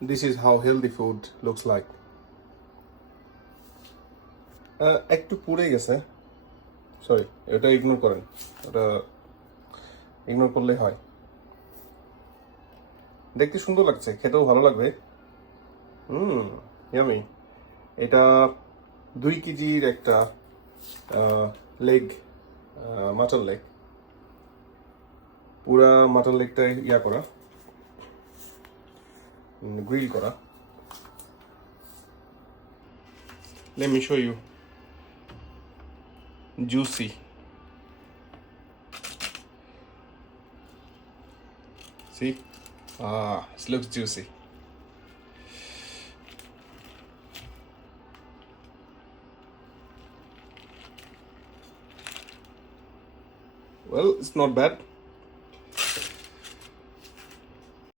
this is how healthy food looks like. একটু পুড়ে গেছে, সরি, এটা ইগনোর করেন, এটা ইগনোর করলেই হয়। দেখতে সুন্দর লাগছে, খেতেও ভালো লাগবে। ইয়ামি। এটা 2 কেজির একটা লেগ, মাটন লেগ। পুরা মাটন লেগটা ইয়া করা, গ্রিল করা। Let me show you. Juicy. See? It looks juicy. Well, it's not bad.